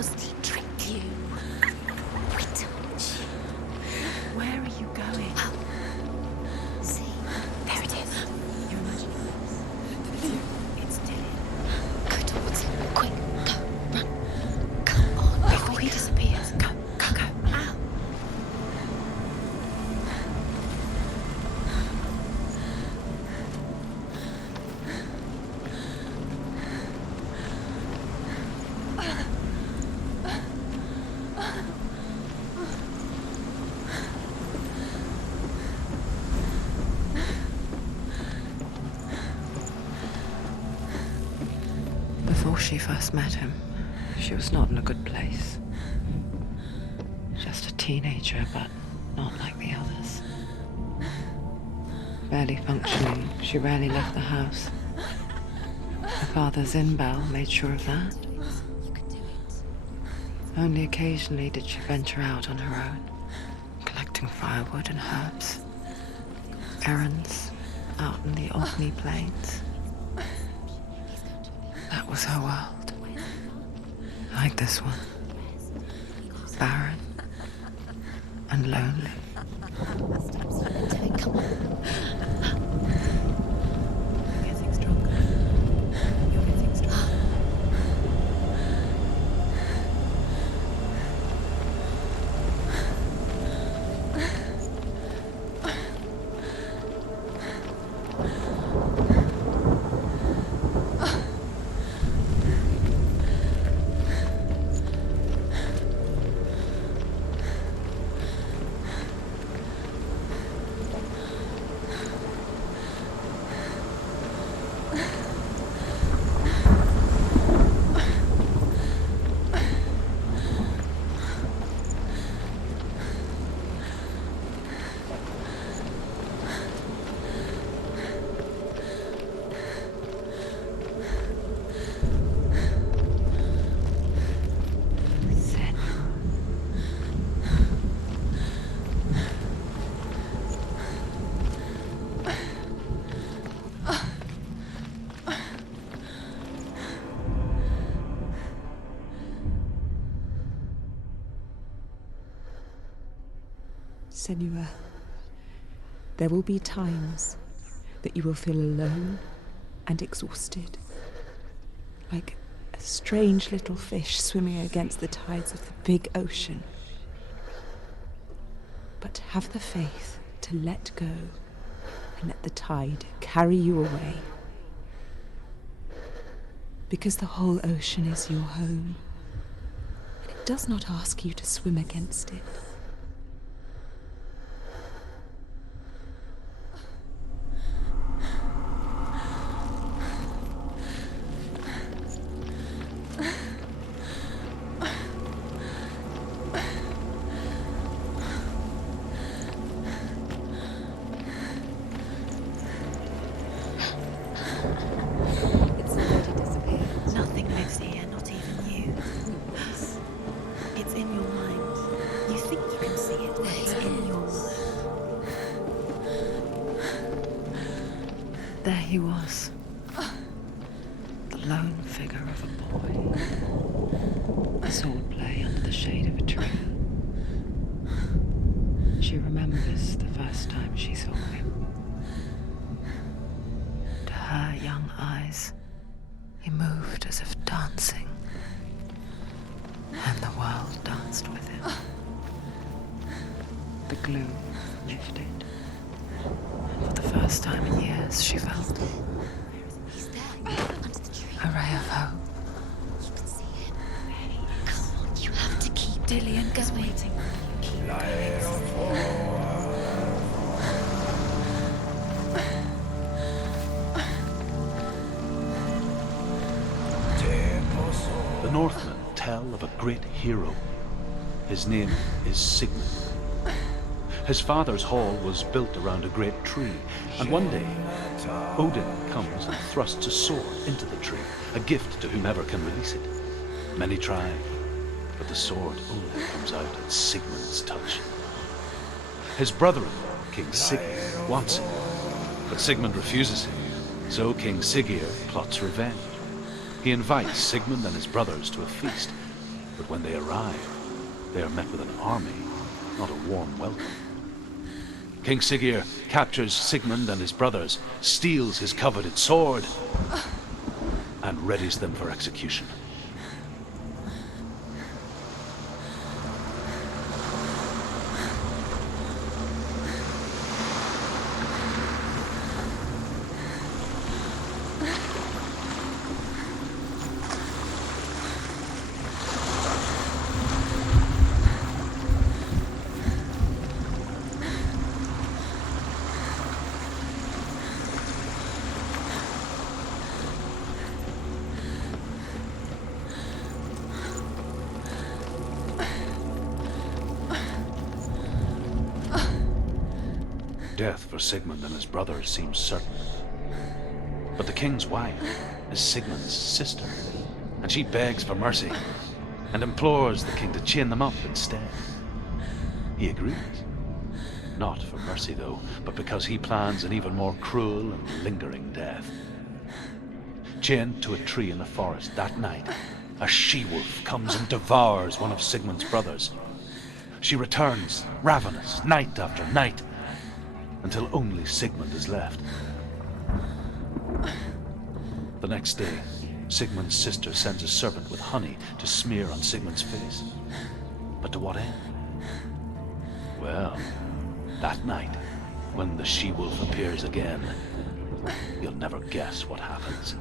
costly trick you. I told you. Where are you going? Oh, see, there it is. You're imagining this. It's Dylan. Go towards it. Quick, go, run. Come on, Before he disappears. Go, go, go. Ow. Before she first met him, she was not in a good place. Just a teenager, but not like the others. Barely functioning, she rarely left the house. Her father, Zinbal, made sure of that. You can do it. Only occasionally did she venture out on her own, collecting firewood and herbs. Errands out in the Orkney Plains. That was her world. Like this one. Barren and lonely. Come on. You're getting stronger. You're getting stronger. Senua, there will be times that you will feel alone and exhausted, like a strange little fish swimming against the tides of the big ocean. But have the faith to let go and let the tide carry you away. Because the whole ocean is your home, and it does not ask you to swim against it. It's already disappeared. Nothing lives here, not even you. It's in your mind. You think you can see it, but it's in your mind. There he was. The lone figure of a boy. Swordplay under the shade of a tree. She remembers the first time she saw him. To her young eyes, he moved as if dancing, and the world danced with him. The gloom lifted, and for the first time in years, she felt He's there, under the tree. a ray of hope. You can see him. Come on, you have to keep Dillian is going. waiting. Keep going. The Northmen tell of a great hero. His name is Sigmund. His father's hall was built around a great tree, and one day Odin comes and thrusts a sword into the tree, a gift to whomever can release it. Many try, but the sword only comes out at Sigmund's touch. His brother-in-law, King Siggeir, wants it, but Sigmund refuses him, so King Siggeir plots revenge. He invites Sigmund and his brothers to a feast, But when they arrive, they are met with an army, not a warm welcome. King Siggeir captures Sigmund and his brothers, steals his coveted sword, and readies them for execution. Death for Sigmund and his brothers seems certain. But the king's wife is Sigmund's sister, and she begs for mercy and implores the king to chain them up instead. He agrees. Not for mercy, though, but because he plans an even more cruel and lingering death. Chained to a tree in the forest that night, a she-wolf comes and devours one of Sigmund's brothers. She returns, ravenous, night after night, until only Sigmund is left. The next day, Sigmund's sister sends a servant with honey to smear on Sigmund's face. But to what end? Well, that night, when the she-wolf appears again, you'll never guess what happens.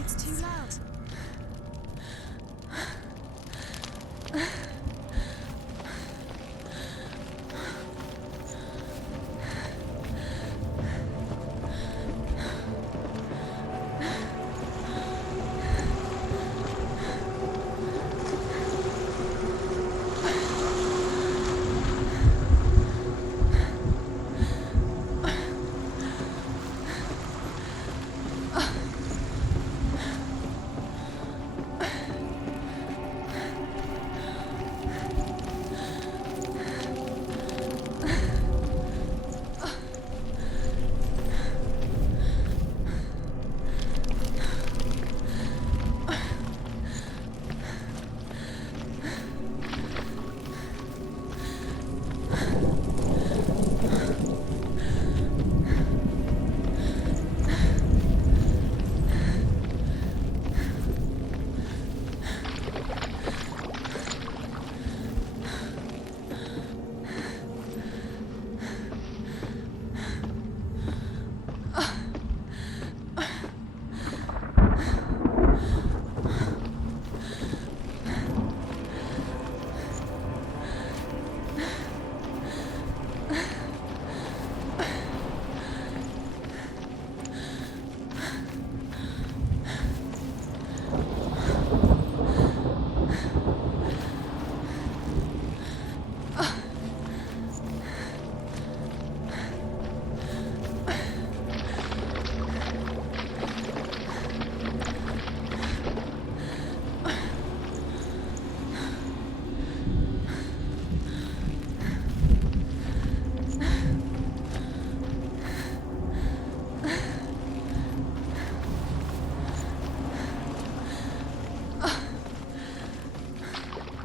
It's too loud.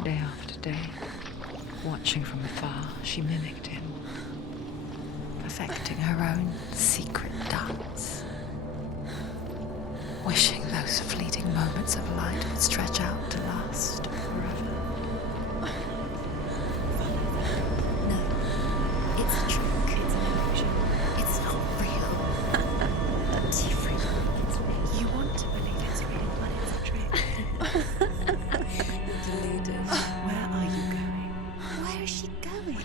Day after day, watching from afar, she mimicked him, perfecting her own secret dance, wishing those fleeting moments of light would stretch out to last forever. No, it's a trick. It's an illusion. It's not real. But you freak. You want to believe it's real, but it's a trick. Deluded. Where are you going? Where is she going?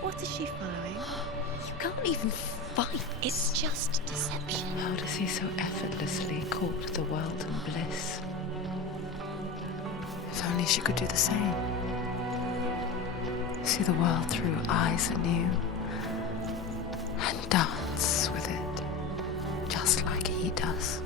What is she following? You can't even fight. It's just deception. How does he so effortlessly court the world and bliss? If only she could do the same. See the world through eyes anew and dance with it, just like he does.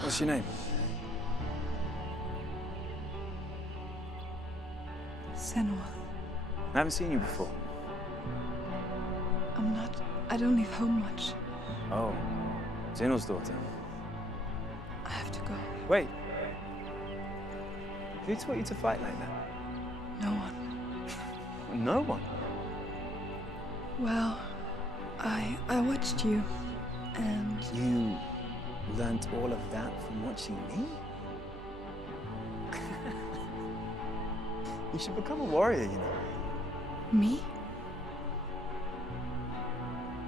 What's your name? Senua. I haven't seen you before. I don't leave home much. Oh, Zenua's daughter. I have to go. Wait. Who taught you to fight like that? No one. No one. Well, I watched you, and You learnt all of that from watching me? You should become a warrior, you know. me?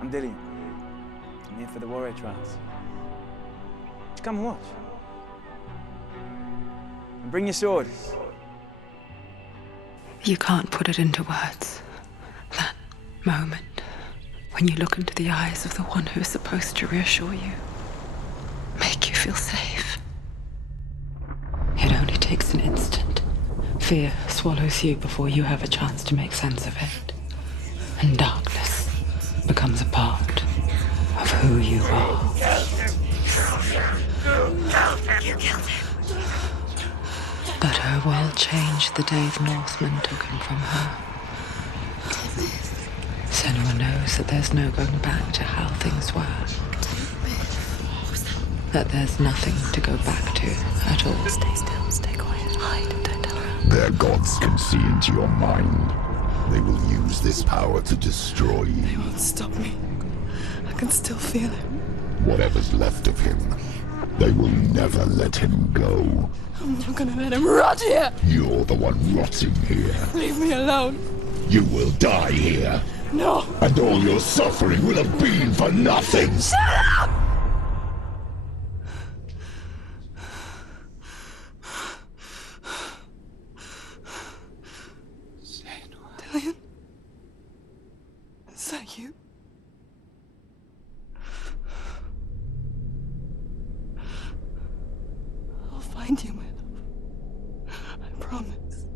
I'm Dillian. I'm here for the warrior trials. Just come and watch. And bring your sword. You can't put it into words. That moment when you look into the eyes of the one who is supposed to reassure you, make you feel safe. It only takes an instant. Fear swallows you before you have a chance to make sense of it. And darkness becomes a part of who you are. But her world changed the day the Northmen took him from her. Senua knows that there's no going back to how things were. That there's nothing to go back to at all. Stay still, stay quiet, hide, don't tell her. Their gods can see into your mind. They will use this power to destroy you. They won't stop me. I can still feel it. Whatever's left of him, they will never let him go. I'm not gonna let him rot here. You're the one rotting here. Leave me alone. You will die here, No. and all your suffering will have been for nothing. Dillian? Is that you? I'll find you, my love. I promise.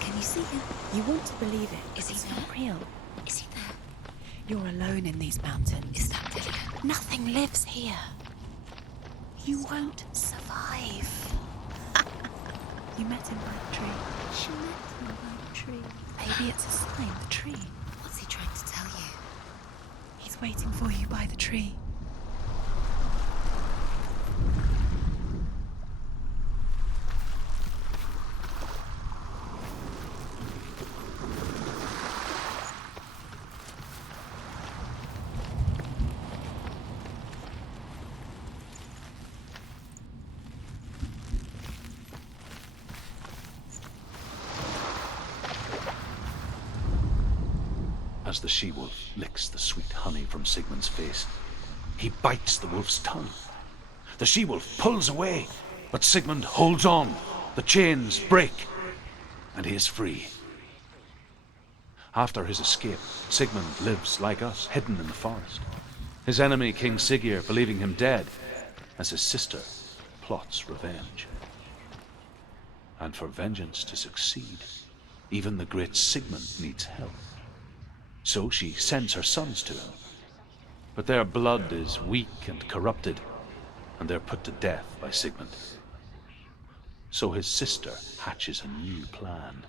Can you see him? You want to believe it. Is he It's there? not real. Is he there? You're alone in these mountains. Is that Dillian? Nothing lives here. You won't survive. You met him by the tree. She met him by the tree. Maybe it's a sign, the tree. What's he trying to tell you? He's waiting for you by the tree. As the she-wolf licks the sweet honey from Sigmund's face, he bites the wolf's tongue. The she-wolf pulls away, but Sigmund holds on. The chains break, and he is free. After his escape, Sigmund lives like us, hidden in the forest. His enemy, King Siggeir, believing him dead, as his sister plots revenge. And for vengeance to succeed, even the great Sigmund needs help. So she sends her sons to him. But their blood is weak and corrupted, and they're put to death by Sigmund. So his sister hatches a new plan,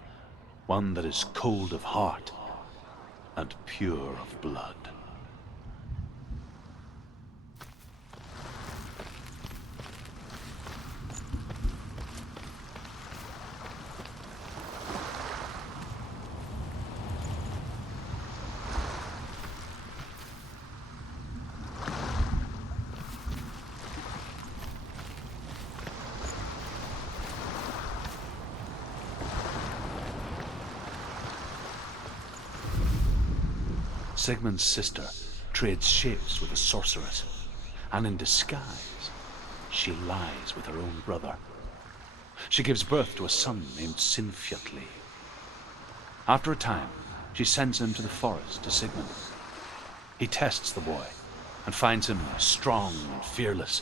one that is cold of heart and pure of blood. Sigmund's sister trades shapes with a sorceress, and in disguise, she lies with her own brother. She gives birth to a son named Sinfjotli. After a time, she sends him to the forest to Sigmund. He tests the boy and finds him strong and fearless,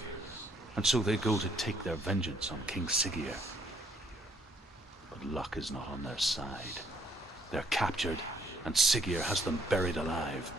and so they go to take their vengeance on King Siggeir. But luck is not on their side. They're captured, and Siggeir has them buried alive.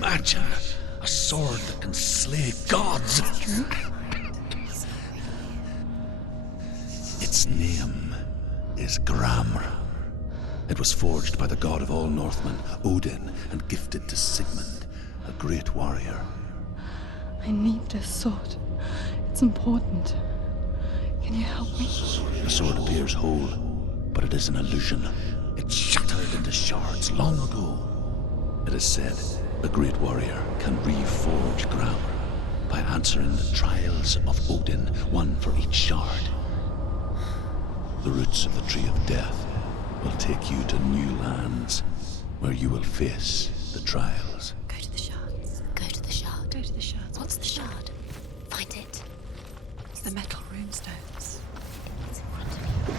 Imagine a sword that can slay gods. Its name is Gramr. It was forged by the god of all Northmen, Odin, and gifted to Sigmund, a great warrior. I need this sword. It's important. Can you help me? The sword appears whole, but it is an illusion. It shattered into shards long ago. It is said a great warrior can reforge Gramr by answering the trials of Odin, one for each shard. The roots of the Tree of Death will take you to new lands, where you will face the trials. Go to the shards. Go to the shard. Go to the shards. What's the shard? Find it. It's the metal runestones. It's in front of you.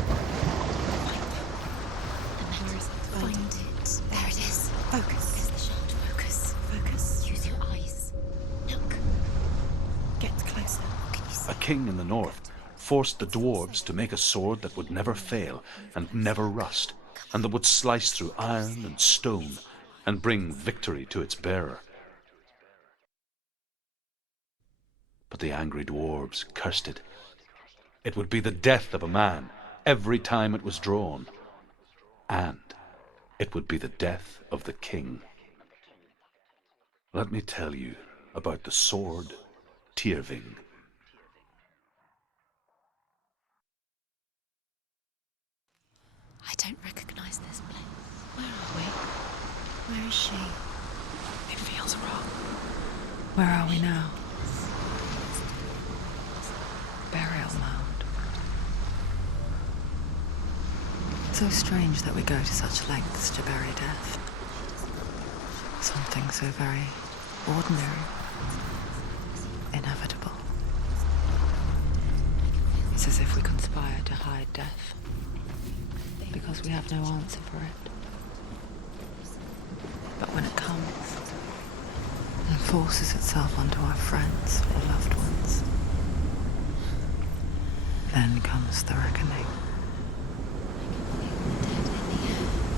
Find them. The metal. Where is it? Find it. There it is. Focus. There's the shard. Focus. Focus. Use your eyes. Look. Get closer. What can you see? A king in the north forced the dwarves to make a sword that would never fail and never rust, and that would slice through iron and stone and bring victory to its bearer. But the angry dwarves cursed it. It would be the death of a man every time it was drawn, and it would be the death of the king. Let me tell you about the sword Tyrving. I don't recognize this place. Where are we? Where is she? It feels wrong. Where are we now? Burial mound. So strange that we go to such lengths to bury death. Something so very ordinary, inevitable. It's as if we conspire to hide death, because we have no answer for it. But when it comes, and forces itself onto our friends or loved ones, then comes the reckoning.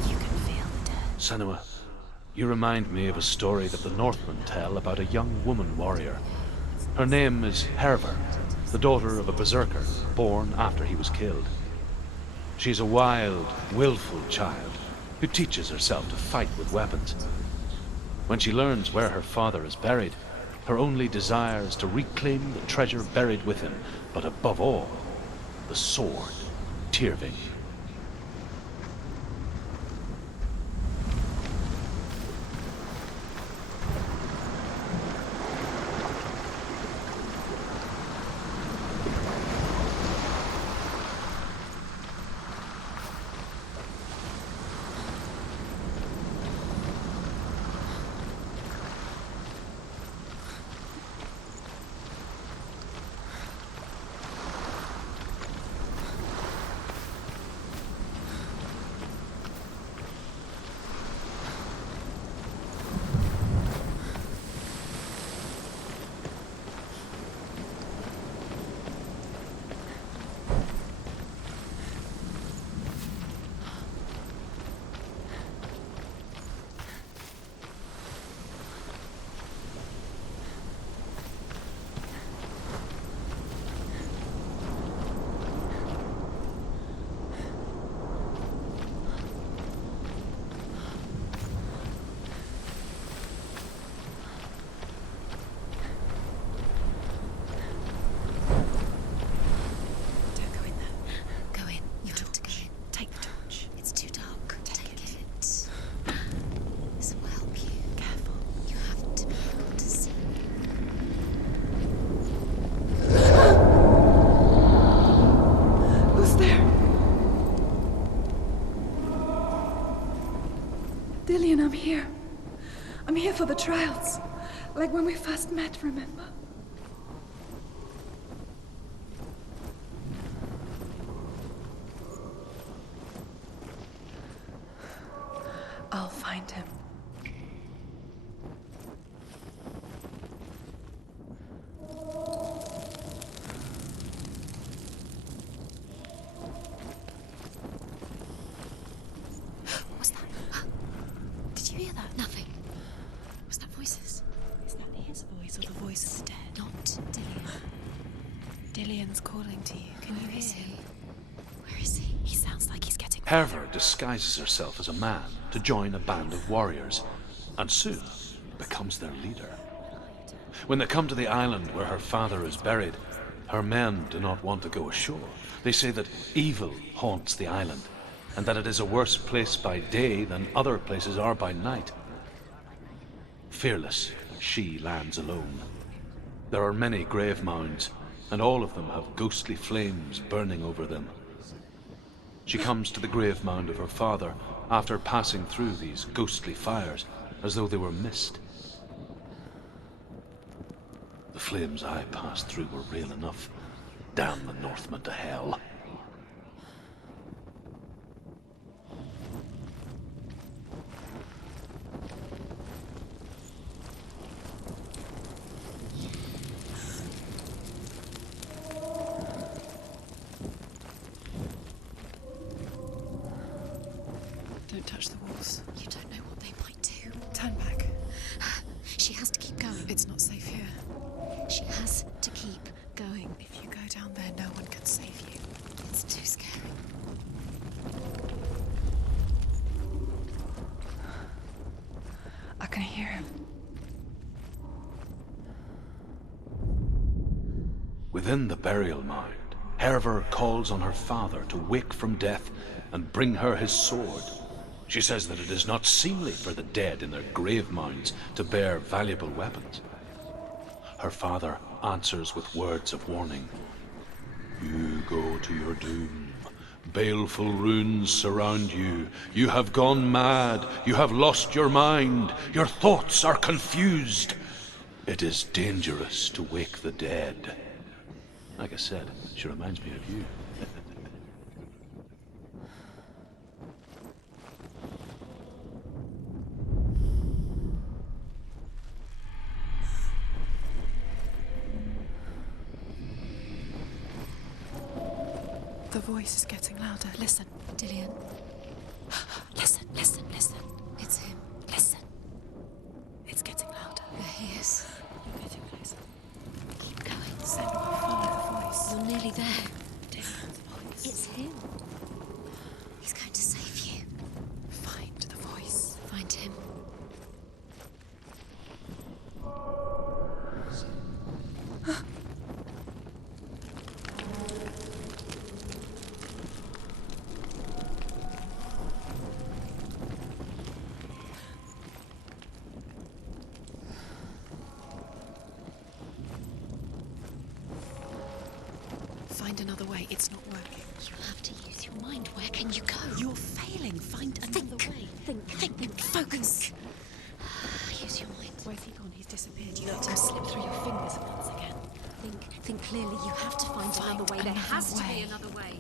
You can feel the death. Senua, you remind me of a story that the Northmen tell about a young woman warrior. Her name is Hervor, the daughter of a berserker born after he was killed. She's a wild, willful child who teaches herself to fight with weapons. When she learns where her father is buried, her only desire is to reclaim the treasure buried with him, but above all, the sword, Tyrving. Dillian, I'm here. I'm here for the trials. Like when we first met, remember? I'll find him. What's that? Did you hear that? Nothing. Was that voices? Is that his voice or the voice of the dead? Not Dillian. Dillian's calling to you. Can you Where is hear he? him? Where is he? He sounds like he's getting... Herver disguises herself as a man to join a band of warriors, and soon becomes their leader. When they come to the island where her father is buried, her men do not want to go ashore. They say that evil haunts the island, and that it is a worse place by day than other places are by night. Fearless, she lands alone. There are many grave mounds, and all of them have ghostly flames burning over them. She comes to the grave mound of her father after passing through these ghostly fires, as though they were mist. The flames I passed through were real enough. Damn the Northmen to hell. Don't touch the walls. You don't know what they might do. Turn back. She has to keep going. It's not safe here. She has to keep going. If you go down there, no one can save you. It's too scary. I can hear him. Within the burial mound, Herver calls on her father to wake from death and bring her his sword. She says that it is not seemly for the dead in their grave mounds to bear valuable weapons. Her father answers with words of warning. You go to your doom. Baleful runes surround you. You have gone mad. You have lost your mind. Your thoughts are confused. It is dangerous to wake the dead. Like I said, she reminds me of you. The voice is getting louder. Listen. Dillian. Listen, listen, listen. It's him. Listen. It's getting louder. There he is. You're getting closer. Keep going. Senua, follow the voice. You're nearly there. Dillian's voice. It's him. He's going to save you. Find the voice. Find him. Find another way. It's not working. You have to use your mind. Where can you go? You're failing. Find another way. Think. Focus. Use your mind. Where's he gone? He's disappeared. You let him slip through your fingers once again. Think clearly. You have to find another way. There another has to way. be another way.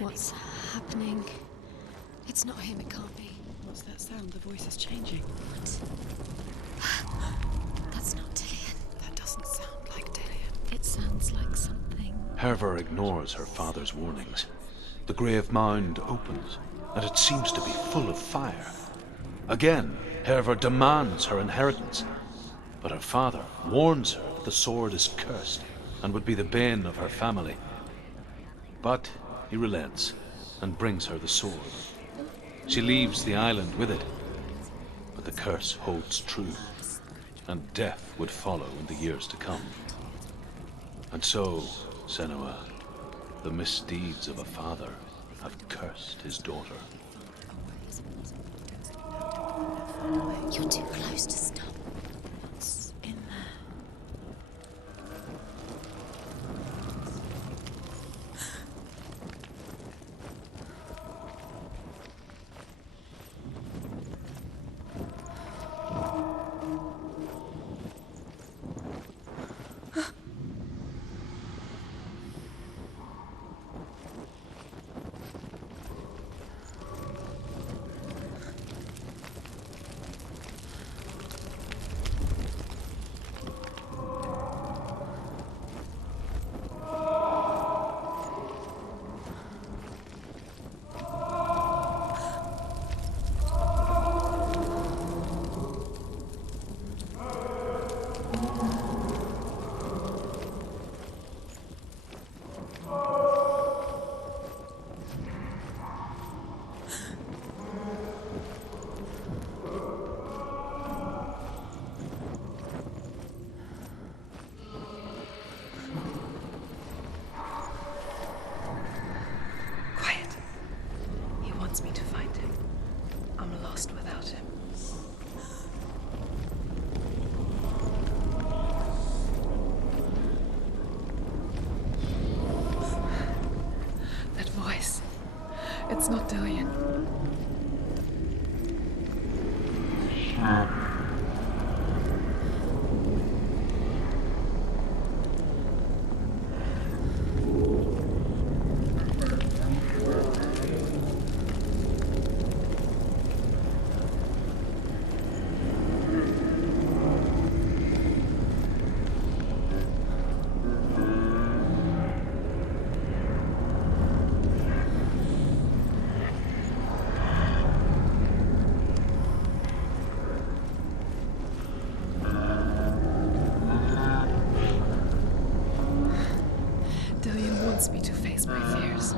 What's happening? It's not him, it can't be. What's that sound? The voice is changing. That's not Dillian. That doesn't sound like Dillian. It sounds like something. Herva ignores her father's warnings. The grave mound opens, and it seems to be full of fire. Again, Herva demands her inheritance, but her father warns her that the sword is cursed and would be the bane of her family. But he relents and brings her the sword. She leaves the island with it, but the curse holds true, and death would follow in the years to come. And so, Senua, the misdeeds of a father have cursed his daughter. You're too close to stop. What's in there? Wants me to find him. I'm lost without him. That voice. It's not Dillian. Dillian wants me to face my fears.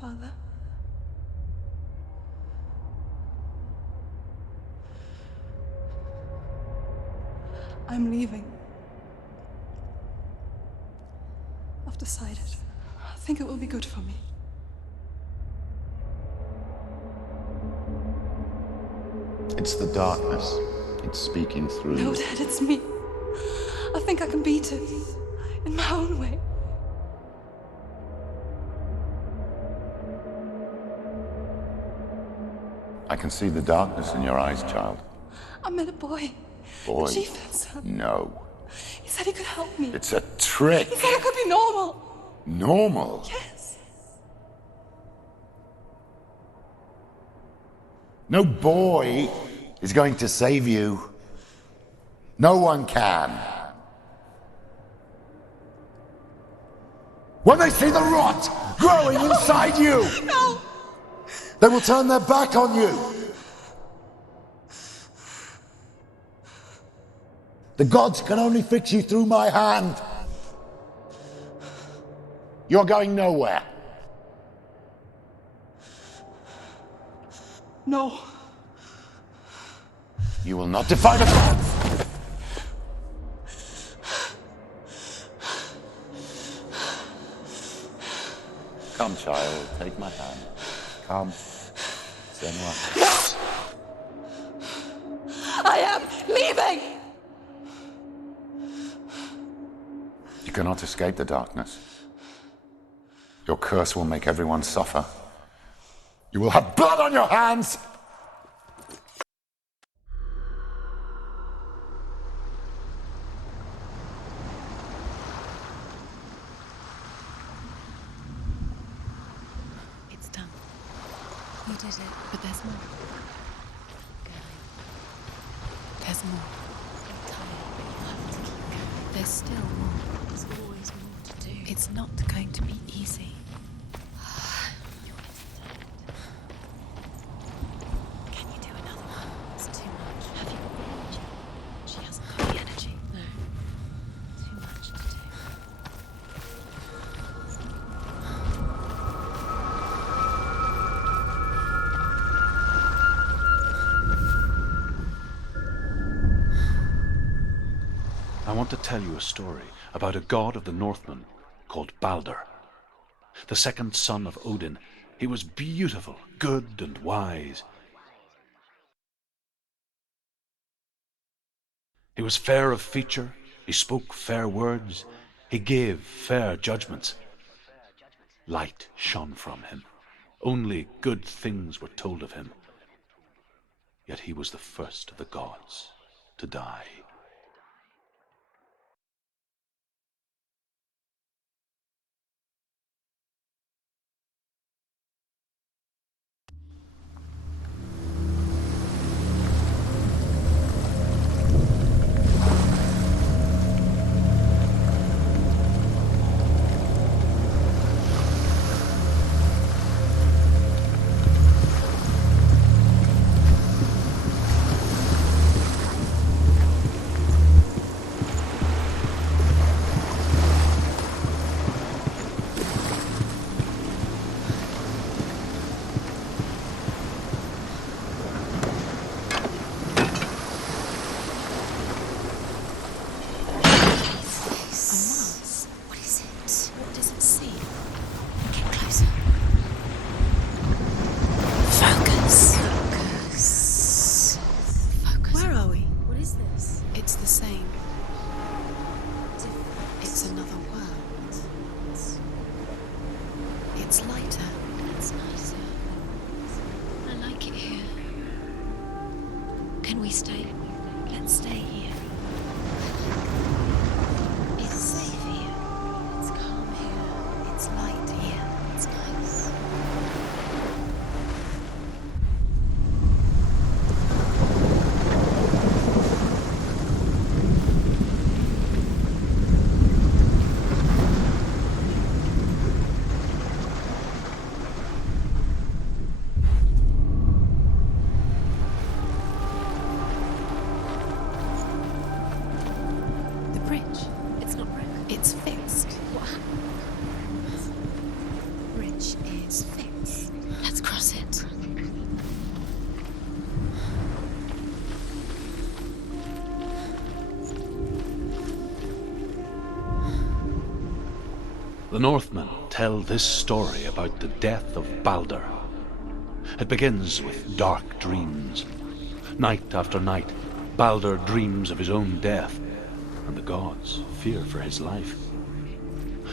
Father? I'm leaving. I've decided. I think it will be good for me. It's the darkness. It's speaking through. No, Dad, it's me. I think I can beat it. In my own way. I can see the darkness in your eyes, child. I met a boy. Boy. The chief had son. No. He said he could help me. It's a trick. He said I could be normal. Normal? Yes. No boy is going to save you. No one can. When they see the rot growing inside you, No! they will turn their back on you. The gods can only fix you through my hand. You're going nowhere. No. You will not defy the gods. Come, child, take my hand. Come. Senua. I am living! You cannot escape the darkness. Your curse will make everyone suffer. You will have blood on your hands! It's done. You did it, but there's more. There's more. I'm tired, but you have to keep going. There's still more. There's always more to do. It's not going to be easy. Can you do another one? It's too much. Have you got the energy? She hasn't got the energy. No. Too much to do. I want to tell you a story about a god of the Northmen called Balder. The second son of Odin. He was beautiful, good, and wise. He was fair of feature, he spoke fair words, he gave fair judgments. Light shone from him. Only good things were told of him. Yet he was the first of the gods to die. What is it? What does it see? Get closer. Focus. Focus. Focus. Where are we? What is this? It's the same. Different. It's another world. It's lighter. It's nicer. I like it here. Can we stay? Let's stay here. It's safe here. It's calm here. It's light here. It's nice. The bridge. It's not broken. It's fixed. What happened? The bridge is fixed. Let's cross it. The Northmen tell this story about the death of Balder. It begins with dark dreams. Night after night, Balder dreams of his own death, and the gods fear for his life.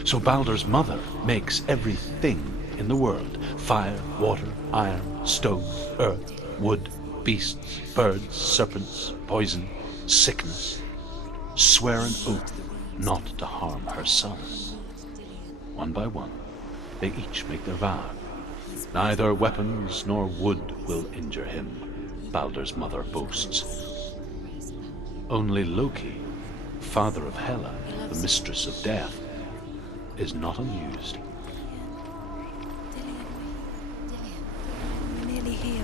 So Balder's mother makes everything in the world: fire, water, iron, stone, earth, wood, beasts, birds, serpents, poison, sickness, swear an oath not to harm her son. One by one, they each make their vow. Neither weapons nor wood will injure him, Balder's mother boasts. Only Loki, father of Hela, the mistress of death, is not amused. We're nearly here.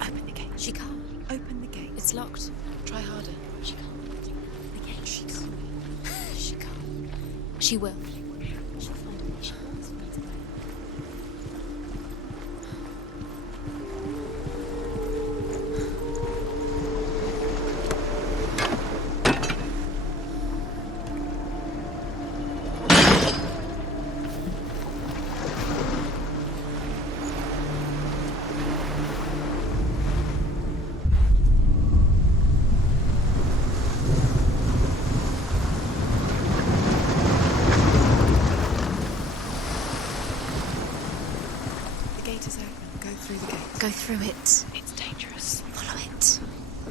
Open the gate. She can't. Open the gate. It's locked. Try harder. She can't. The gate. She can't. She can't. She will. She'll find a way. She wants me to go. The gate is open. Go through the gate. Go through it. It's dangerous. Follow it.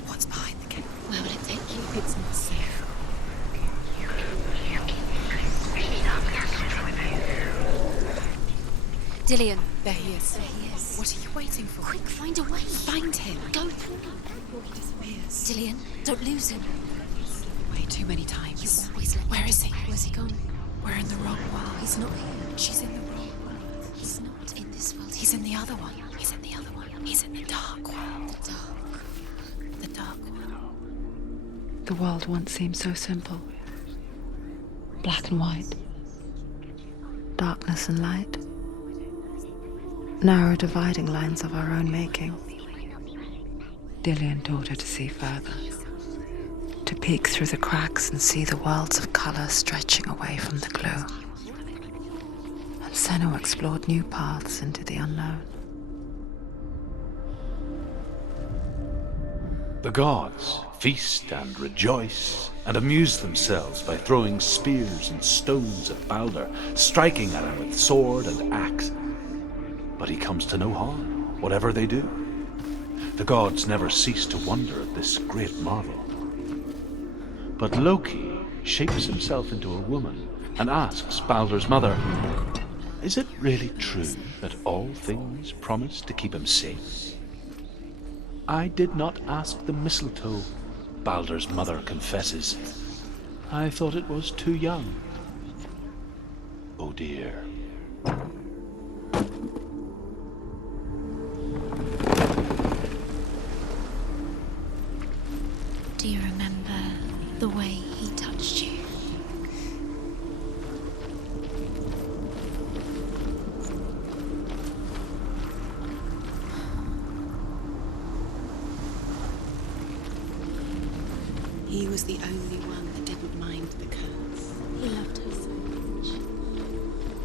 What's behind the gate? Where will it take you? It's not safe. Dillian. There he is. There he is. What are you waiting for? Quick, find a way. Find him. Go through. Before he disappears. Dillian, don't lose him. Way too many times. You always let Where me is down. he? Where's he gone? We're in the wrong world. He's not here. She's in the wrong world. He's not in this world. He's in the other one. He's in the other one. He's in the dark world. the dark. The dark world. The world once seemed so simple. Black and white. Darkness and light. Narrow dividing lines of our own making. Dillian taught her to see further. To peek through the cracks and see the worlds of colour stretching away from the gloom. And Senua explored new paths into the unknown. The gods feast and rejoice and amuse themselves by throwing spears and stones at Balder, striking at him with sword and axe. But he comes to no harm, whatever they do. The gods never cease to wonder at this great marvel. But Loki shapes himself into a woman and asks Balder's mother, "Is it really true that all things promise to keep him safe?" "I did not ask the mistletoe," Balder's mother confesses. "I thought it was too young." Oh dear. Do you remember the way he touched you? He was the only one that didn't mind the curse. He loved her so much.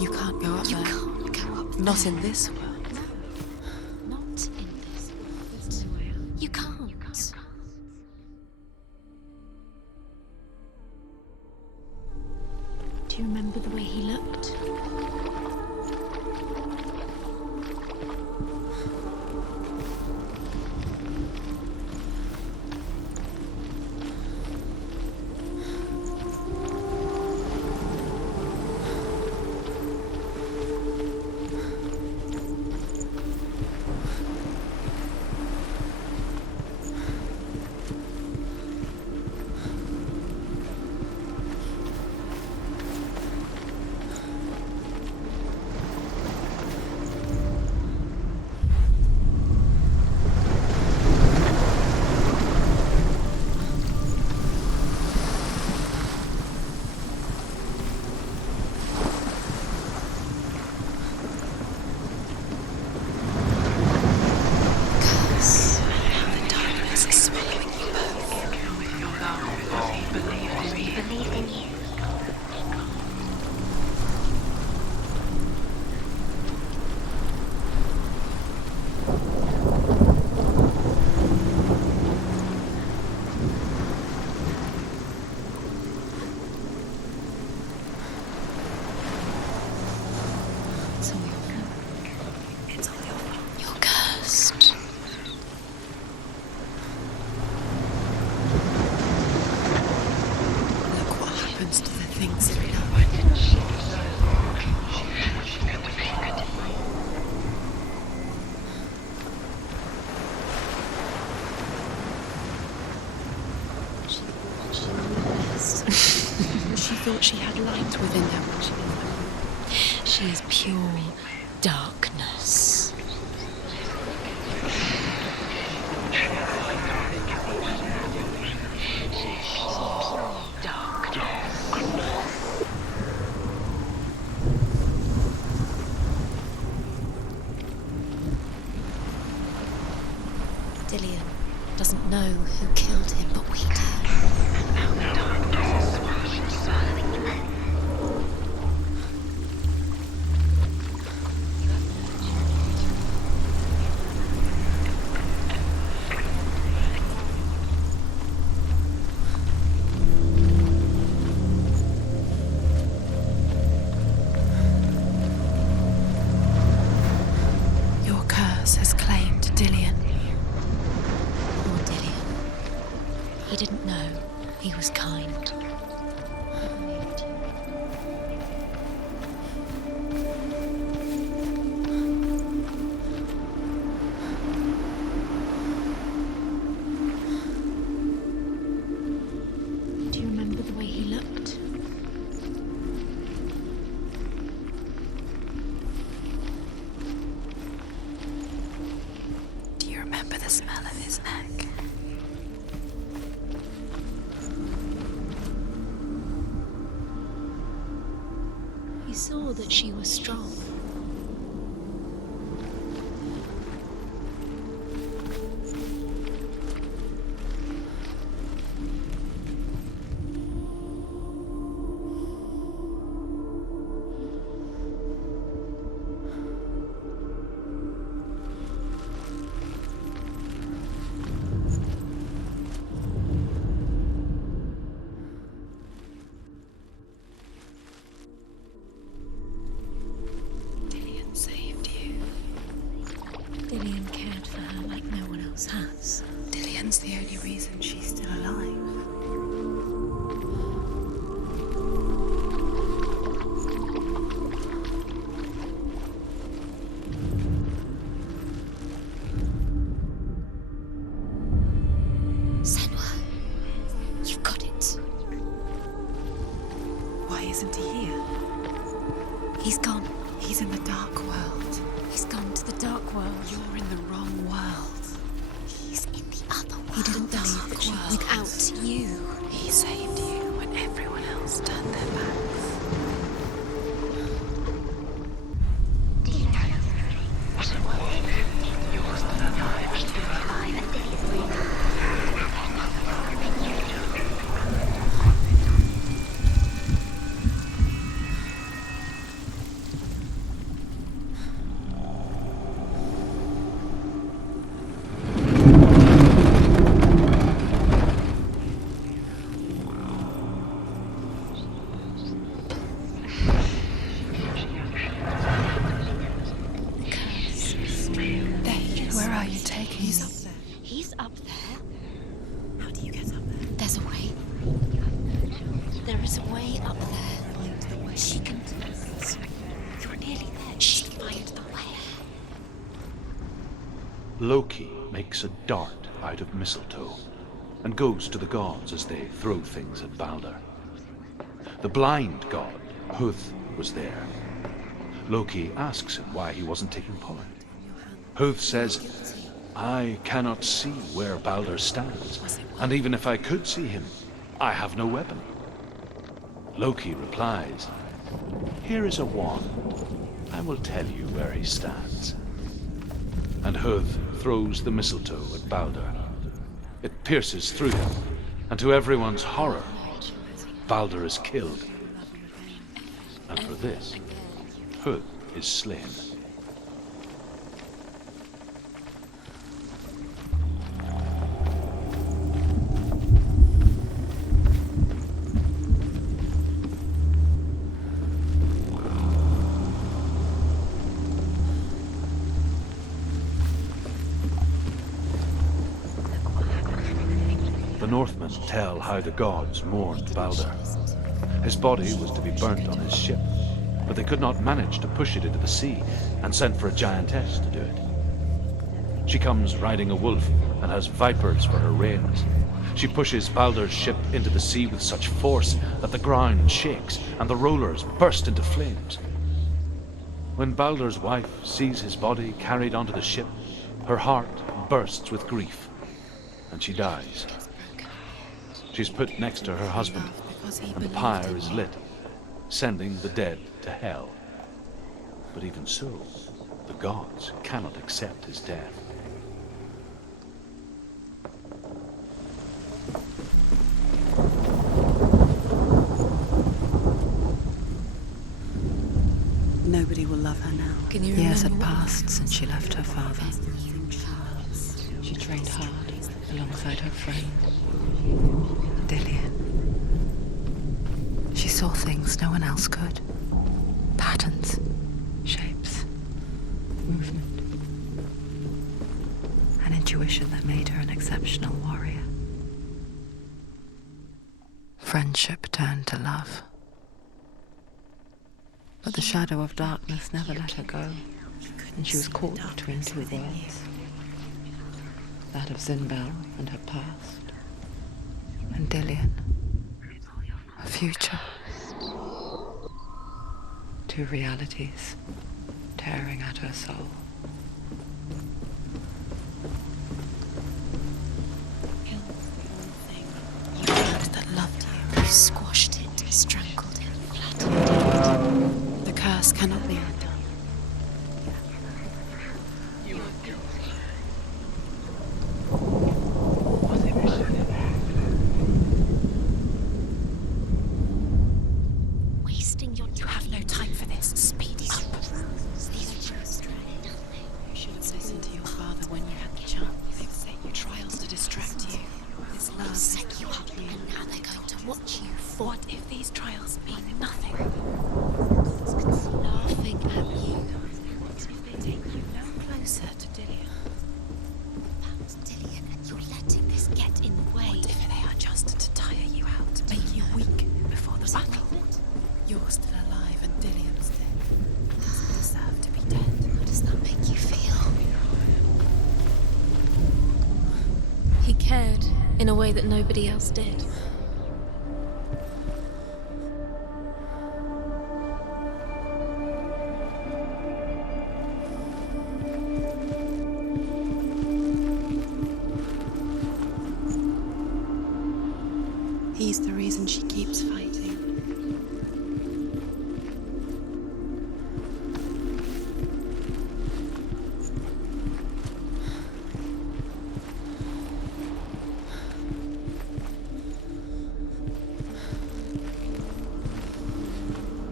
You can't go up You there. can't go up Not there. in this world. No, not in this world. You can't. Do you remember the way he looked? She thought she had light within her when she was She is pure darkness. Dillion doesn't know who killed him, but we do. Your curse has claimed Dillion. Poor Dillion. He didn't know. He was kind. Do you remember the way he looked? Do you remember the smell of his neck? He saw that she was strong. Dillion saved you. Dillion cared for her like no one else has. Dillion's the only reason she's still alive. Senua, you've got it. Why isn't he here? He's gone. He's in the dark world. He's gone to the dark world. You're in the wrong world. He's in the other world. He didn't Dark believe that she world. without you. He saved you when everyone else turned their backs. Where are you taking He's me? up there. He's up there. How do you get up there? There's a way. There is a way up there. Find the way. She can. You're nearly there. She can find the way. Loki makes a dart out of mistletoe and goes to the gods as they throw things at Balder. The blind god, Huth, was there. Loki asks him why he wasn't taking part. Huth says, I cannot see where Balder stands, and even if I could see him, I have no weapon. Loki replies, here is a wand. I will tell you where he stands. And Huth throws the mistletoe at Balder. It pierces through him, and to everyone's horror, Balder is killed. And for this, Huth is slain. The Northmen tell how the gods mourned Balder. His body was to be burnt on his ship, but they could not manage to push it into the sea and sent for a giantess to do it. She comes riding a wolf and has vipers for her reins. She pushes Balder's ship into the sea with such force that the ground shakes and the rollers burst into flames. When Baldur's wife sees his body carried onto the ship, her heart bursts with grief, and she dies. She's put next to her husband, and the pyre is lit, sending the dead to hell. But even so, the gods cannot accept his death. Nobody will love her now. Can you Years remember had what passed since she left her father. She trained hard alongside her friend, Dillian. She saw things no one else could. Patterns, shapes, movement. An intuition that made her an exceptional warrior. Friendship turned to love. But the shadow of darkness never let her go, and she was caught between two worlds. That of Zinbel and her past, and Dillian, her future. Two realities tearing at her soul. You had that loved you. You squashed it, strangled it, flattened it. The curse cannot be undone. Wasting your You have no time for this. Speed up. You should have listened to your father when you had the chance. They've set you trials to distract you. This love set you up, and now they're going to watch you fall. What if these trials mean nothing? Laughing at you. What if they take you no closer to Dillian? That's Dillian, and you're letting this get in the way. What if they are just to tire you out, to make you weak before the battle? You're still alive and Dillian's dead. He doesn't deserve to be dead. How does that make you feel? He cared in a way that nobody else did. He's the reason she keeps fighting.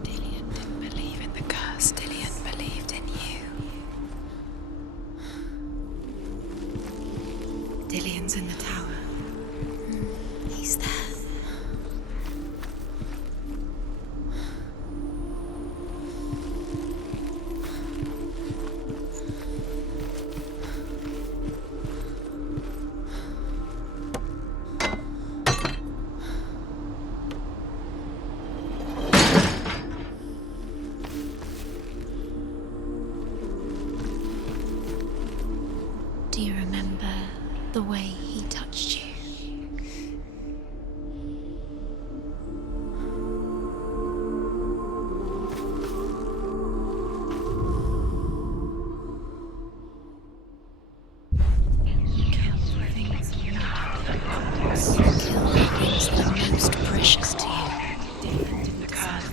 Dillian didn't believe in the curse. Dillian believed in you. Dillian's in the tower. He's there. Do you remember the way he touched you? Kill the things that are most precious to you. The curse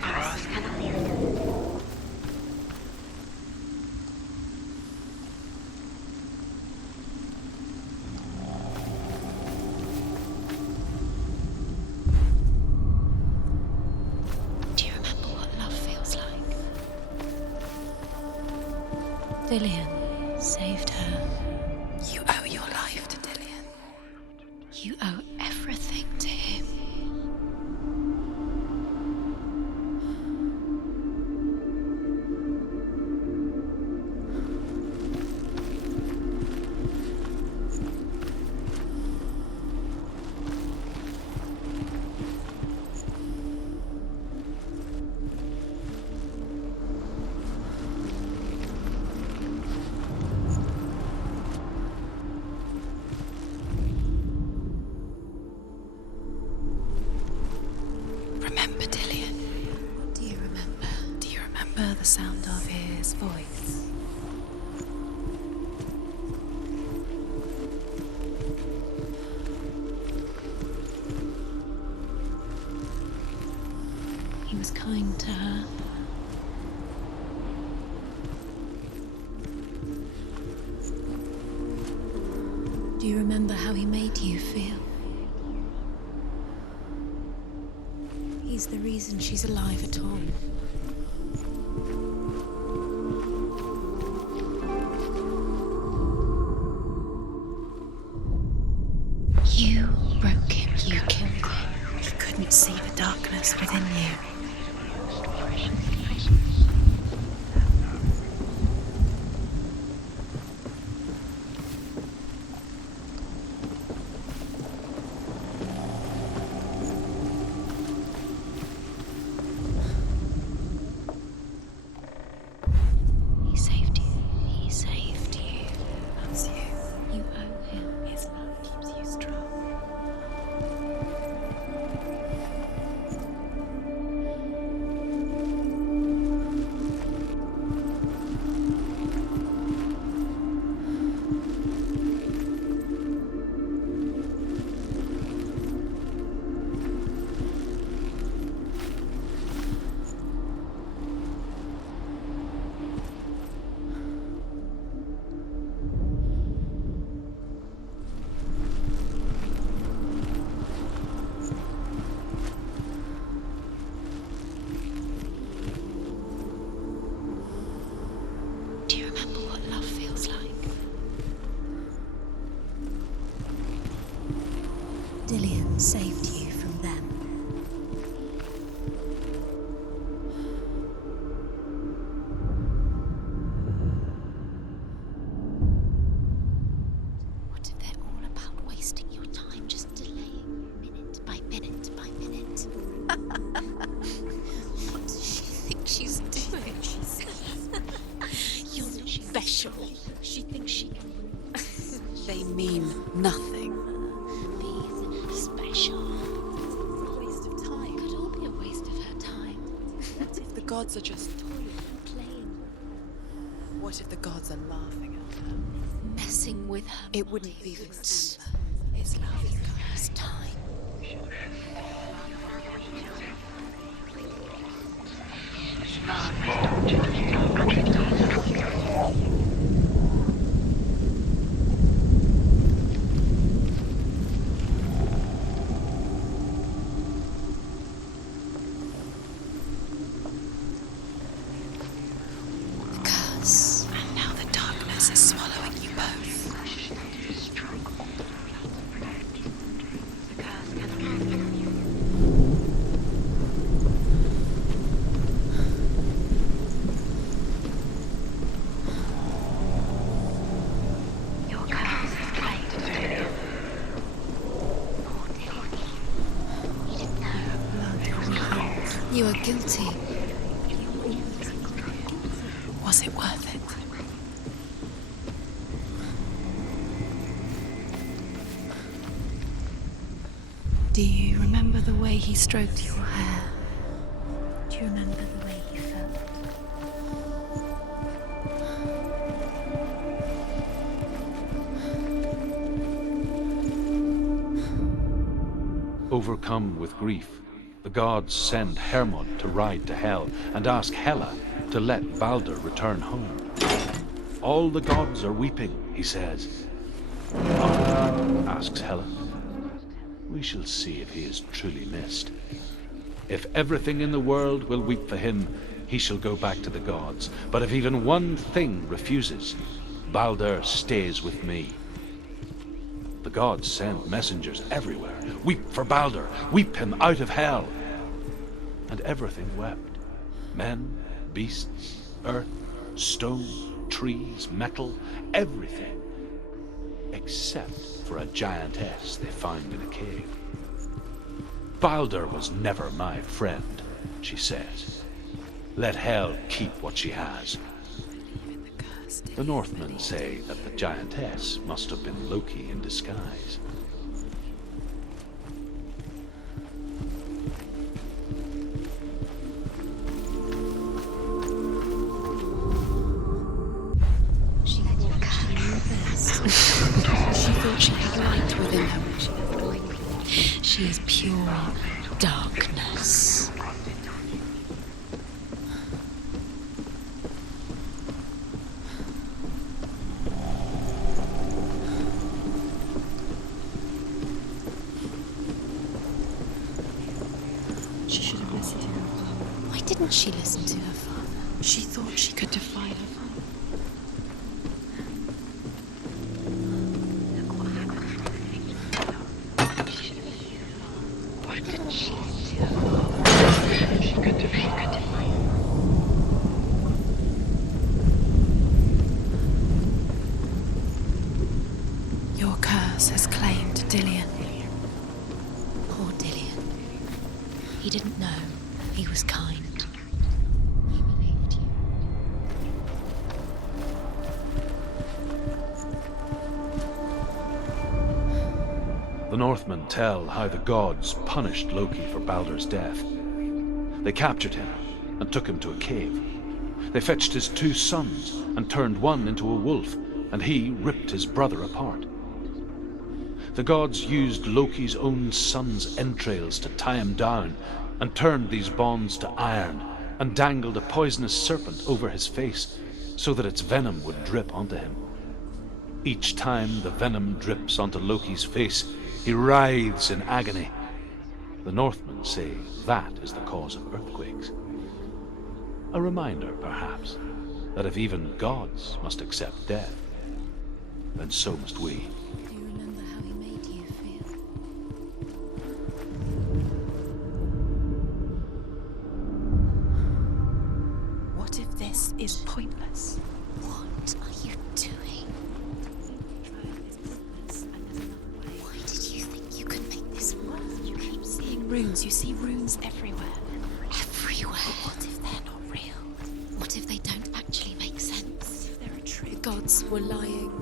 Do you remember what love feels like? Dillian saved her. You owe your life to Dillian. You owe everything to him. Remember Dillian. Do you remember? Do you remember? remember the sound of his voice? He was kind to her. Do you remember how he made you feel? He's the reason she's alive at all. You broke him, you killed him. He couldn't see the darkness within you. He saved you. He saved you. Loves you. You owe him. His love keeps you strong. Do you remember what love feels like? Dillian saved you from them. What if they're all about wasting your time, just delaying minute by minute by minute? What does she think she's doing? You're special. She thinks she can They mean nothing. be special. It's a waste of time. Could all be a waste of her time. What if the gods are just Playing, What if the gods are laughing at her? messing with her. It wouldn't be the same. His love. His time. The curse. And now the darkness is swallowing you both. Your curse is played to Dillian. Poor Dillian. You didn't know. You are guilty. Was it worth it? Do you remember the way he stroked your hair? Do you remember the way he felt? Overcome with grief, the gods send Hermod to ride to Hell and ask Hela to let Balder return home. All the gods are weeping, he says. "Why?" asks Hela. We shall see if he is truly missed. If everything in the world will weep for him, he shall go back to the gods. But if even one thing refuses, Balder stays with me. The gods send messengers everywhere. Weep for Balder, weep him out of Hell. And everything wept. Men, beasts, earth, stone, trees, metal, everything. Except for a giantess they find in a cave. Balder was never my friend, she says. Let Hel keep what she has. The Northmen say that the giantess must have been Loki in disguise. She is pure darkness. She should have listened to her father. Why didn't she listen to her father? She thought she could defy her father. Look what happened. Why didn't she listen to her father? She could defy her. Your curse has claimed Dillian. Poor Dillian. He didn't know. He was kind. He believed you. The Northmen tell how the gods punished Loki for Baldur's death. They captured him and took him to a cave. They fetched his 2 sons and turned one into a wolf, and he ripped his brother apart. The gods used Loki's own son's entrails to tie him down, and turned these bonds to iron, and dangled a poisonous serpent over his face, so that its venom would drip onto him. Each time the venom drips onto Loki's face, he writhes in agony. The Northmen say that is the cause of earthquakes. A reminder, perhaps, that if even gods must accept death, then so must we. Do you remember how he made you feel? What if this is pointless? What are you doing? Why did you think you could make this work? You keep seeing runes. You see runes everywhere. Everywhere. What if they're not real? What if they don't actually make sense? If they're a trick? The gods were lying.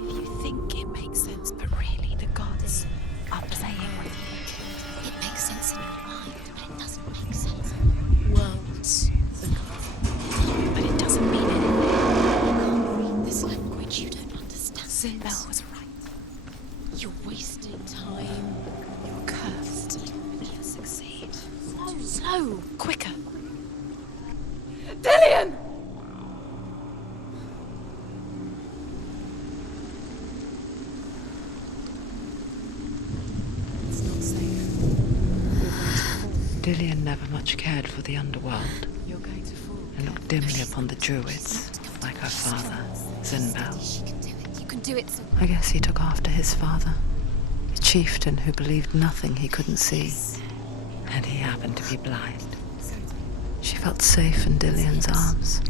If you think it makes sense, but really the gods are playing with you. It makes sense in your mind, but it doesn't make sense. Worlds, the gods. But it doesn't mean anything. You can't read this language. You don't understand. Sinbel was right. You're wasting time. You're cursed. You'll succeed. Slow, quicker. Dillian! It's not safe. Dillian never much cared for the underworld You're going to fall. and looked dimly upon the druids, like her father, Sinbel. She can do it. You can do it. I guess he took after his father, a chieftain who believed nothing he couldn't see, and he happened to be blind. She felt safe in Dillian's arms,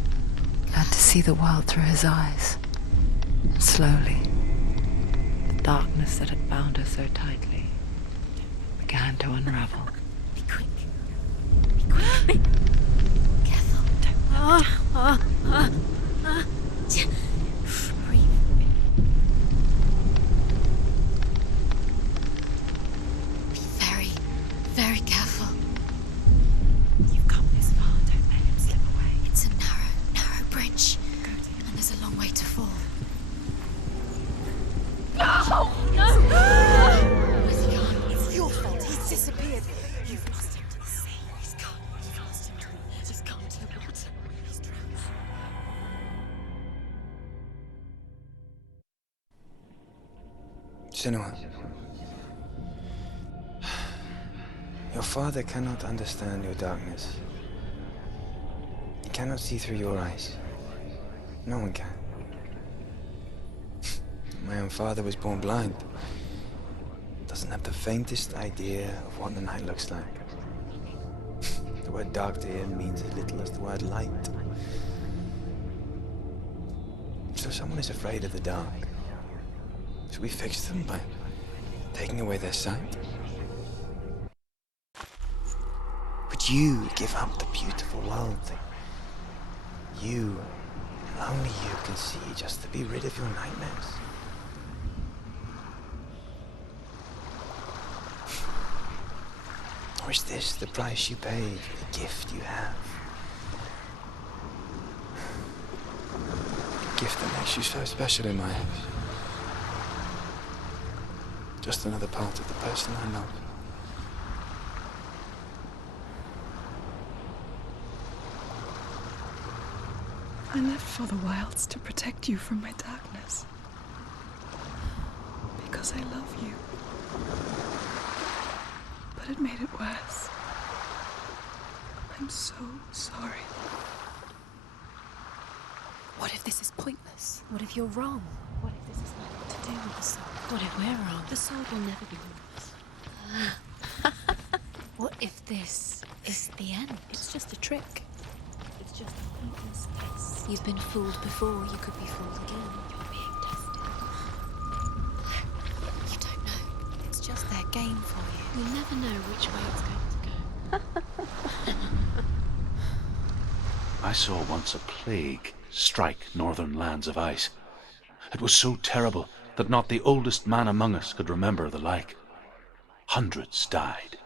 had to see the world through his eyes. And slowly, the darkness that had bound her so tightly began to unravel. Be quick. Be quick. Be careful. Breathe. Be very, very careful. You've come this far. Don't let him slip away. It's a narrow bridge. And there's a long way to fall. No! Where's he gone? It's your fault. He's disappeared. You've lost him to the sea. He's gone. You've lost him. He's gone to the water. He's drowned. Senua. Your father cannot understand your darkness. He cannot see through your eyes. No one can. My own father was born blind. Doesn't have the faintest idea of what the night looks like. The word dark to him means as little as the word light. So someone is afraid of the dark. Should we fix them by taking away their sight? Would you give up the beautiful world that you, only you can see, just to be rid of your nightmares? Or is this the price you paid for the gift you have? A gift that makes you so special in my eyes. Just another part of the person I love. I left for the wilds to protect you from my darkness. Because I love you. But it made it worse. I'm so sorry. What if this is pointless? What if you're wrong? What if this has nothing to do with the sword? What if we're wrong? The sword will never be yours. What if this is the end? It's just a trick. It's just a pointless test. You've been fooled before, you could be fooled again. You're being tested. You don't know. It's just their game for you. You never know which way it's going to go. I saw once a plague strike northern lands of ice. It was so terrible that not the oldest man among us could remember the like. Hundreds died.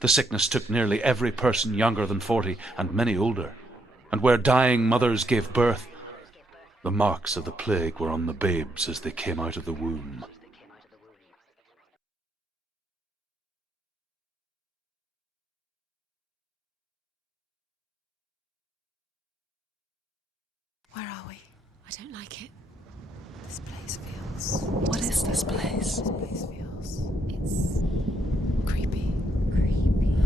The sickness took nearly every person younger than 40 and many older, and where dying mothers gave birth, the marks of the plague were on the babes as they came out of the womb. Where are we? I don't like it. This place feels... What is this place? This place feels... It's... creepy. Creepy.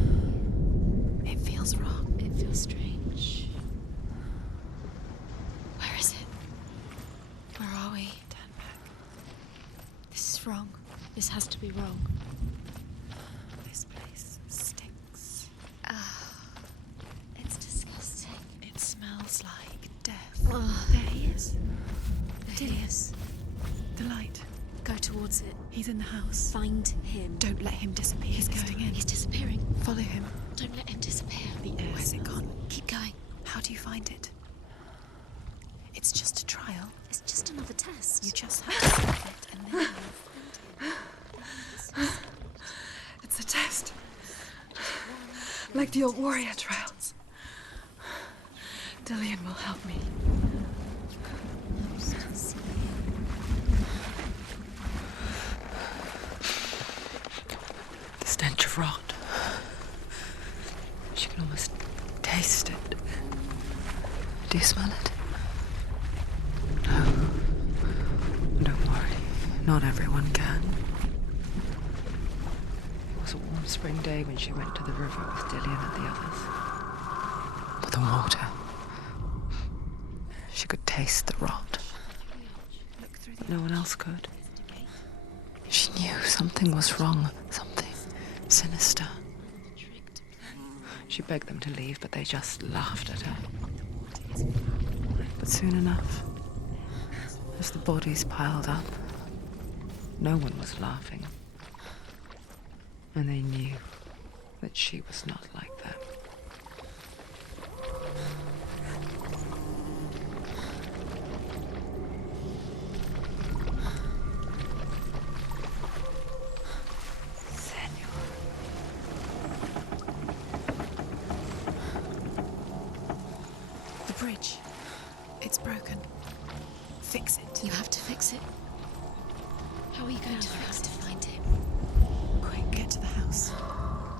It feels wrong. It feels strange. Where is it? Where are we? Turn back. This is wrong. This has to be wrong. This place stinks. It's disgusting. It smells like death. There he is. Dilius. The light. Go towards it. He's in the house. Find him. Don't let him disappear. He's going in. He's disappearing. Follow him. Don't let him disappear. The air. Where's it gone? Keep going. How do you find it? It's just a trial. It's just another test. You just have to solve it and then you'll find him. It's a test. Like the old warrior trials. Dillian will help me. The stench of rot. She can almost taste it. Do you smell it? No. Don't worry. Not everyone can. It was a warm spring day when she went to the river with Dillian and the others. But the water. She could taste the rot. But no one else could. She knew something was wrong. Something sinister. She begged them to leave, but they just laughed at her. But soon enough, as the bodies piled up, no one was laughing. And they knew that she was not like them. The bridge. It's broken. Fix it. You have to fix it. How are you going to fix it? To find him. Quick, get to the house.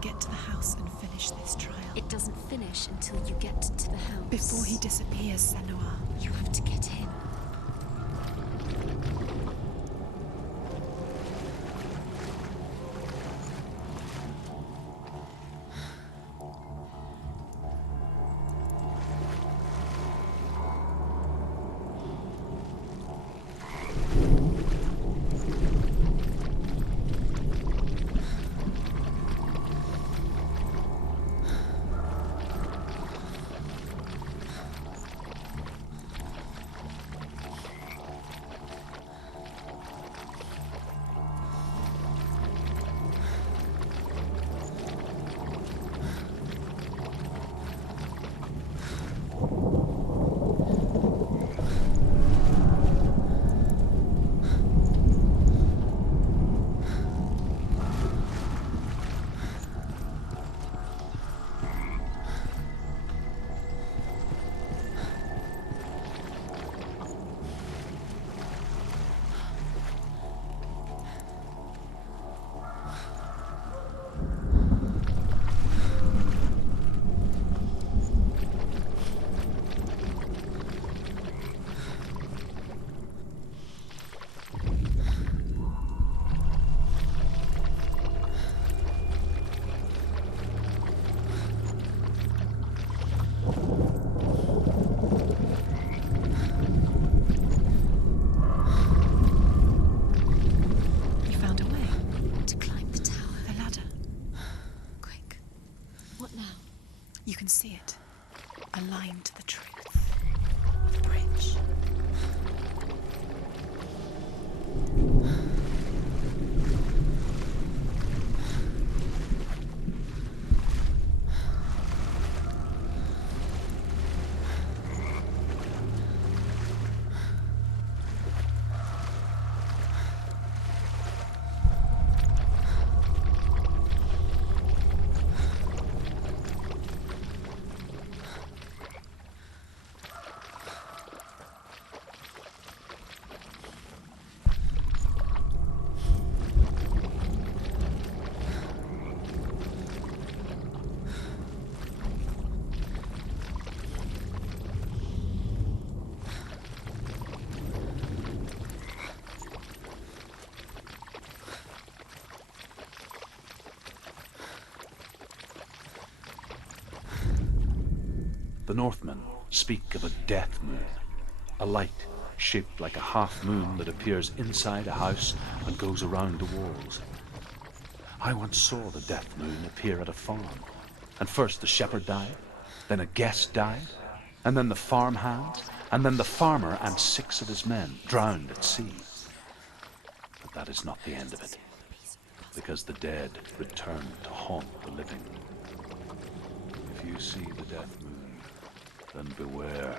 Get to the house and finish this trial. It doesn't finish until you get to the house. Before he disappears, Senua. You have to get him. can see it. A line to the truth. The bridge. The Northmen speak of a death moon, a light shaped like a half moon that appears inside a house and goes around the walls. I once saw the death moon appear at a farm, and first the shepherd died, then a guest died, and then the farmhand, and then the farmer and 6 of his men drowned at sea. But that is not the end of it, because the dead return to haunt the living. If you see the death moon, then beware,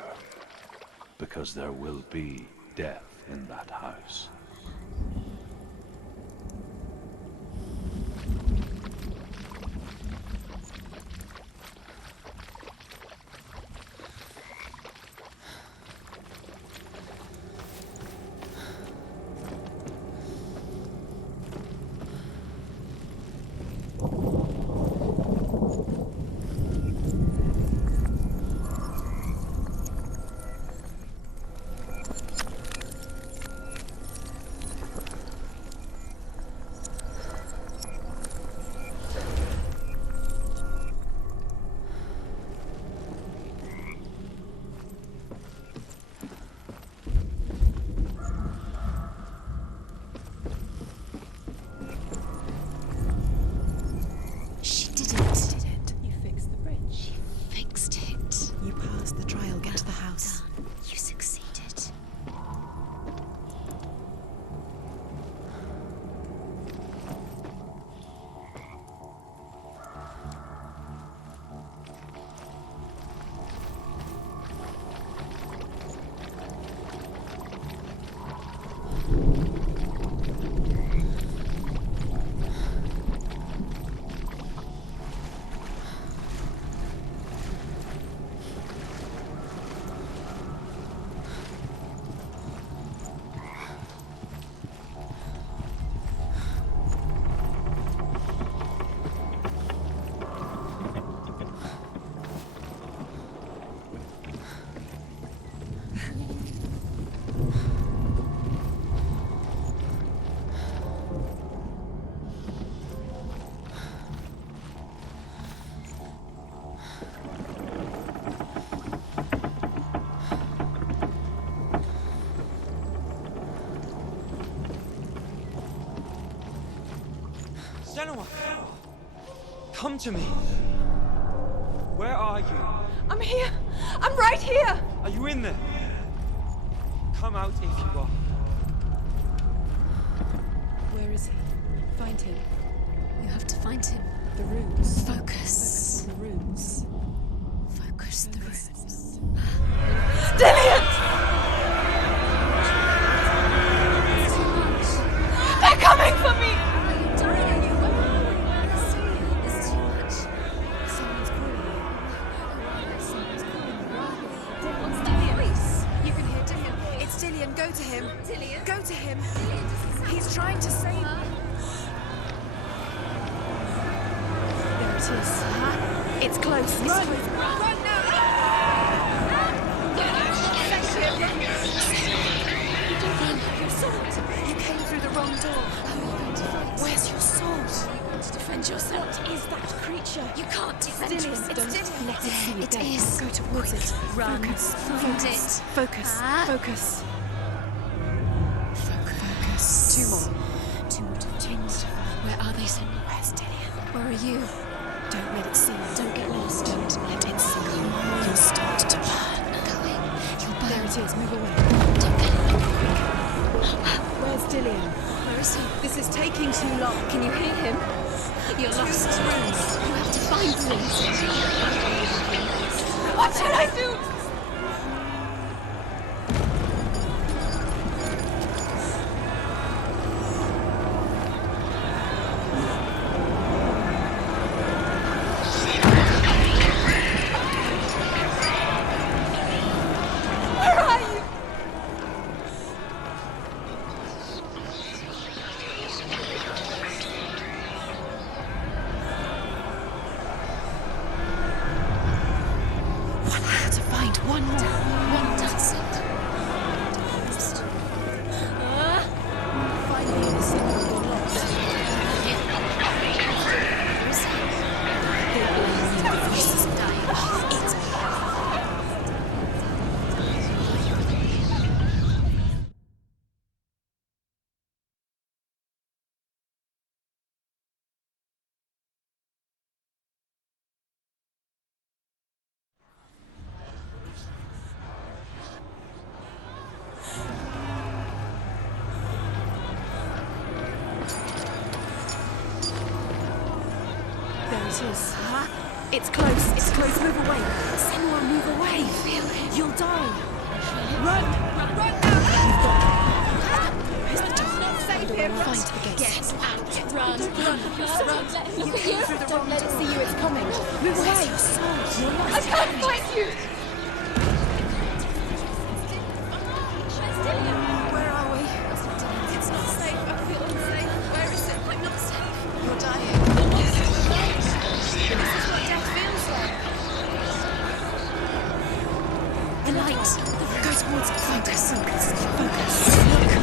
because there will be death in that house. Senua! Come to me! Where are you? I'm here! I'm right here! Are you in there? Come out if you are. Where is he? Find him. You have to find him. The runes. Focus. The runes. Focus the runes. Dillion! They're coming for me! Are you dying? It's too much. Someone's calling you. Someone's calling me. What's Dillion? Voice? You can hear Dillion. It's Dillion. Go to him. Dillion? Go to him. Dillion, does he He's trying to save you. There it is. It's close. Run! Run now! Your sword! You came through the wrong door. Where's your sword? You want to defend yourself. What is that creature? You can't defend Dillion, yourself. don't It's Dillion. let it see you It dead. is. Go towards it. Run. Focus. Find Focus. it. Focus. Ah. Focus. Focus. Two more. Two more to change. Where are they, Senua? Where's Dillion? Where are you? Don't let it see you. Don't get lost. Don't let it see you. You'll start to burn. Going. You'll burn. There it is. Move away. Where's Dillian? Where is he? This is taking too long. Can you hear him? You're lost. You have to find him. What should I do? Where are you? To find one more. One That's it. Finally in the signal, you're lost. Where is he? The voice is dying. It's There it is. It's close. It's close. Move away. Senua, move away. Feel it. You'll die. Run now! Where's the door? Save him! Find the gate. Get out! Run! Run! Don't let him look at you. Don't let it see you. It's coming. Move Where's away. your sword? You're lost. I can't find you! Where are we? It's not safe. I feel unsafe. Where is it? I'm not safe. You're dying. This is what death feels like. The light. Go towards it. Focus. Focus. Look.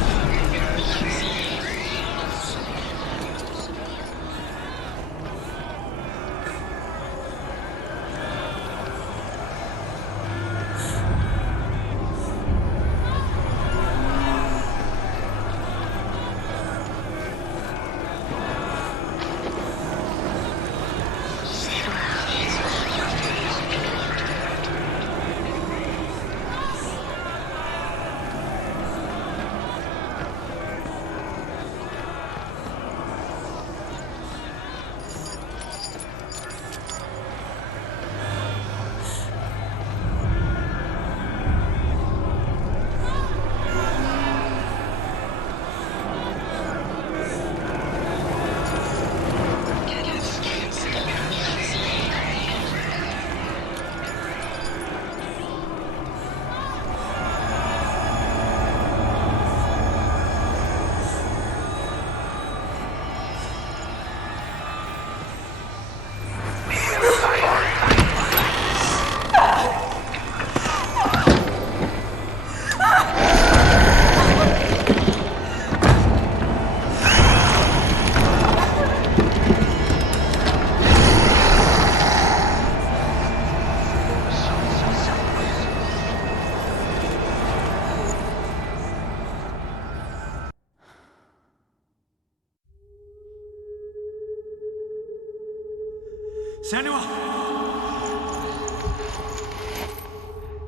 Senua!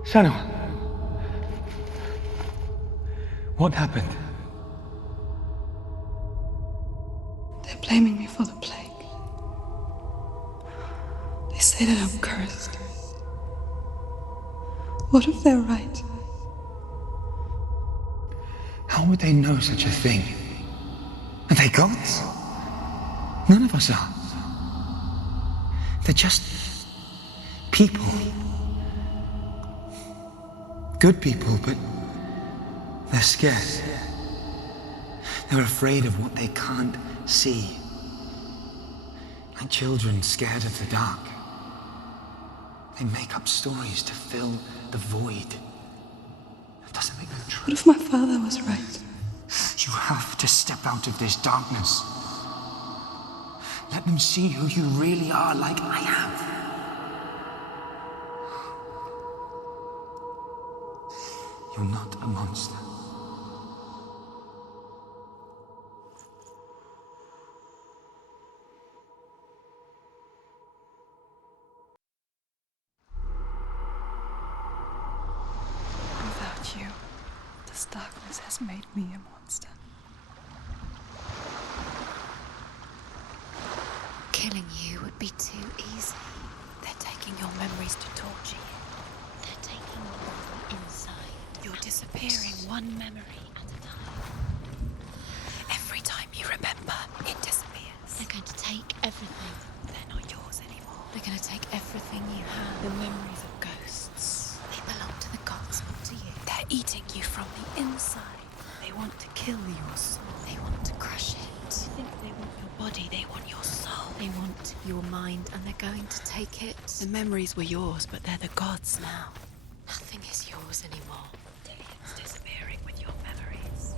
Senua! What happened? They're blaming me for the plague. They say that I'm cursed. What if they're right? How would they know such a thing? Are they gods? None of us are. They're just people. Good people, but they're scared. They're afraid of what they can't see. Like children scared of the dark. They make up stories to fill the void. That doesn't make them true. What if my father was right? You have to step out of this darkness. Let them see who you really are, like I have. You're not a monster. This darkness has made me a monster. Killing you would be too easy. They're taking your memories to torture you. They're taking you from the inside. You're disappearing one memory at a time. Every time you remember, it disappears. They're going to take everything. They're not yours anymore. They're going to take everything you have. The memories of ghosts. They belong to the gods, not to you. They're eating you from the inside. They want to kill your soul. They want to crush it. They think they want your body, they want your soul. They want your mind, and they're going to take it. The memories were yours, but they're the gods now. Nothing is yours anymore. Dillian's disappearing with your memories.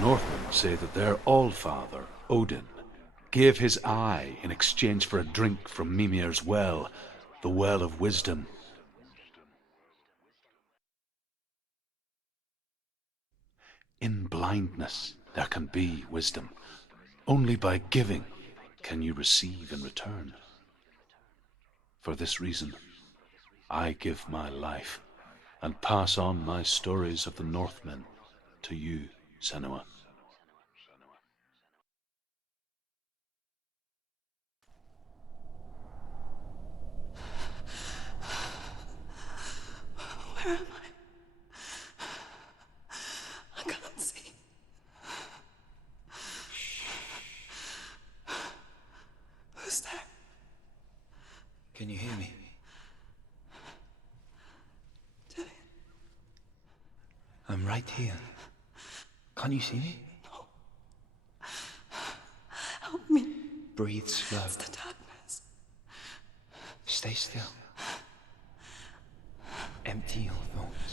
Northmen say that their Allfather, Odin, gave his eye in exchange for a drink from Mimir's well, the Well of Wisdom. In blindness there can be wisdom. Only by giving can you receive in return. For this reason, I give my life and pass on my stories of the Northmen to you, Senua. Where am I can't see. Who's there? Can you hear me? Dillian. I'm right here. Can't you see me? Help me. Breathe slow. It's the darkness. Stay still. Empty your thoughts.